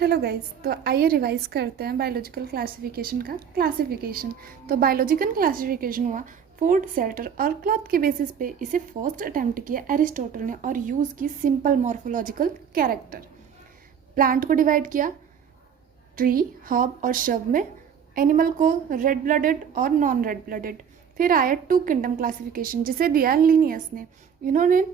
Hello guys, तो आइए revise करते हैं बायोलॉजिकल क्लासिफिकेशन का क्लासिफिकेशन। तो बायोलॉजिकल क्लासिफिकेशन हुआ फूड, शेल्टर और क्लॉथ के बेसिस पे इसे फर्स्ट अटेम्प्ट किया एरिस्टोटल ने और यूज़ की सिंपल मॉर्फोलॉजिकल कैरेक्टर। प्लांट को डिवाइड किया ट्री, हर्ब और शब में, एनिमल को रेड ब्लडेड और नॉन रेड ब्लडेड। फिर आया टू किंगडम क्लासिफिकेशन जिसे दिया लिनियस ने। इन्होंने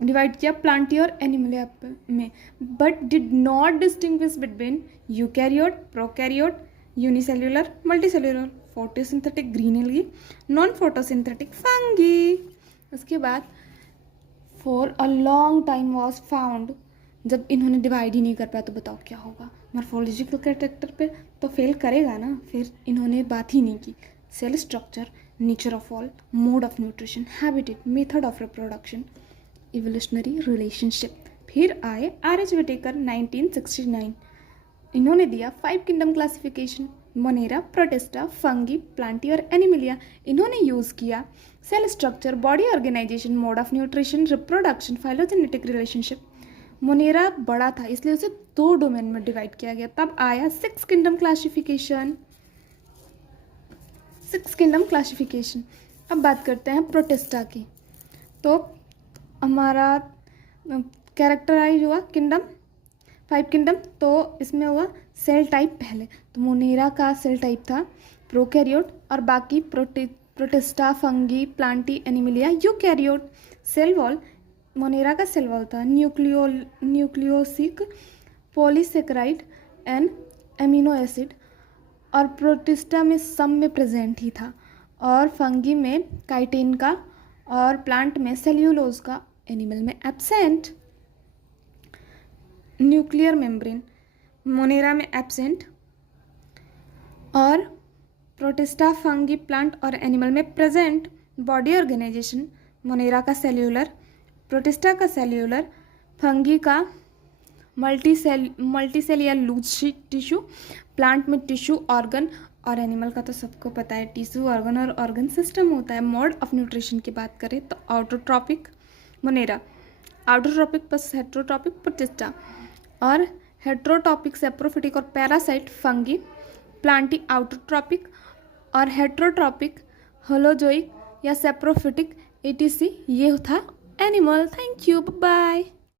डिवाइड किया प्लांटी और एनिमलिया में, but did not distinguish between eukaryote, prokaryote, unicellular, multicellular, photosynthetic green algae, non photosynthetic fungi. उसके बाद for a long time was found, जब इन्होंने डिवाइड ही नहीं कर पाया तो बताओ क्या होगा मॉर्फोलॉजिकल कैरेक्टर पे, तो फेल करेगा ना। फिर इन्होंने बात ही नहीं की cell structure, nature of all, mode of nutrition, habitat, method of reproduction, evolutionary relationship. फिर आए आर.एच. विटेकर 1969। इन्होंने दिया 5 kingdom classification, Monera, Protista, Fungi, Plantae और एनिमिलिया। इन्होंने यूज़ किया cell structure, body organisation, mode of nutrition, reproduction, phylogenetic relationship. Monera बड़ा था इसलिए उसे 2 डोमेन में डिवाइड किया गया। तब आया 6 किंगडम क्लासिफिकेशन। 6 kingdom classification. अब बात करते हैं प्रोटिस्टा की। तो हमारा कैरेक्टराइज हुआ किंगडम, 5 किंगडम। तो इसमें हुआ सेल टाइप पहले, तो मोनेरा का सेल टाइप था प्रोकैरियोट और बाकी Protista, Fungi, Plantae, Animalia eukaryote. Cell wall, Monera का सेल वॉल था न्यूक्लियोसिक, पॉलीसेकेराइड एंड एमिनो एसिड, और प्रोटिस्टा में सब में प्रेजेंट ही था, और फंगी में काइटिन का, और प्लांट में सेल्यूलोज का, एनिमल में एब्सेंट। न्यूक्लियर मेम्ब्रेन मोनेरा में एब्सेंट, और प्रोटिस्टा, फंगी, प्लांट और एनिमल में प्रेजेंट। बॉडी ऑर्गेनाइजेशन मोनेरा का सेल्यूलर, प्रोटिस्टा का सेल्यूलर, फंगी का मल्टीसेल या लूज टिश्यू, प्लांट में टिश्यू, ऑर्गन, और एनिमल का तो सबको पता है टिश्यू, ऑर्गन और ऑर्गन सिस्टम होता है। मोड ऑफ न्यूट्रिशन की बात करें तो autotrophic Monera, autotrophic plus heterotrophic protista, और हेट्रोट्रॉपिक सेप्रोफिटिक और पैरासाइट फंगी, प्लांटी ऑटोट्रॉपिक और हेट्रोट्रॉपिक होलोजोइक या सेप्रोफिटिक एटीसी। ये था एनिमल। Thank you, bye.